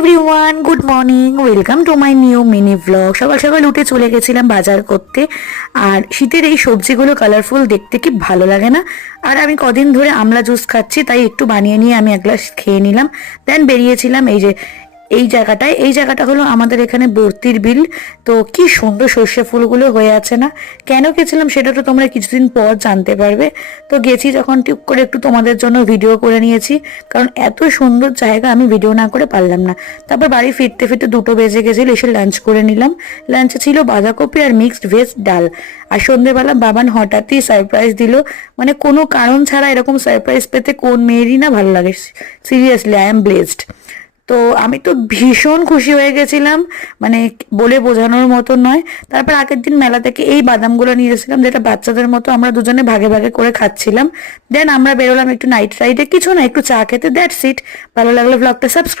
Everyone, good morning, welcome to my new mini blog. সকাল সকাল উঠে চলে গেছিলাম বাজার করতে। আর শীতের এই সবজিগুলো কালারফুল দেখতে কি ভালো লাগে না। আর আমি কদিন ধরে আমলা জুস খাচ্ছি, তাই একটু বানিয়ে নিয়ে আমি এক গ্লাস খেয়ে নিলাম। দেন বেরিয়েছিলাম এই জায়গাটা হলো আমাদের এখানে বর্তির বিল। তো কি সুন্দর সর্ষে ফুলগুলো হয়ে আছে না। কেন গেছিলাম সেটা তো তোমরা কিছুদিন পর জানতে পারবে। তো গেছি যখন টুক করে একটু তোমাদের জন্য ভিডিও করে নিয়েছি, কারণ এত সুন্দর জায়গা আমি ভিডিও না করে পারলাম না। তারপর বাড়ি ফিরতে ফিরতে 2টো বেজে গেছিল, এসে লাঞ্চ করে নিলাম। লাঞ্চে ছিল বাঁধাকপি আর মিক্সড ভেজ ডাল। আর সন্ধ্যেবেলা বাবান হঠাৎই সারপ্রাইজ দিল। মানে কোনো কারণ ছাড়া এরকম সারপ্রাইজ পেতে কোন মেয়েরই না ভালো লাগে। Seriously I am blessed. তো আমি তো ভীষণ খুশি হয়ে গেছিলাম, মানে বলে বোঝানোর মতো নয়। তারপর আগের দিন মেলা থেকে এই বাদামগুলো নিয়ে এসেছিলাম, যেটা বাচ্চাদের মতো আমরা দুজনে ভাগে ভাগে করে খাচ্ছিলাম। দেন আমরা বেরোলাম একটু নাইট রাইডে, কিছু না একটু চা খেতে। That's it. ভালো লাগলে ব্লগটা সাবস্ক্রাইব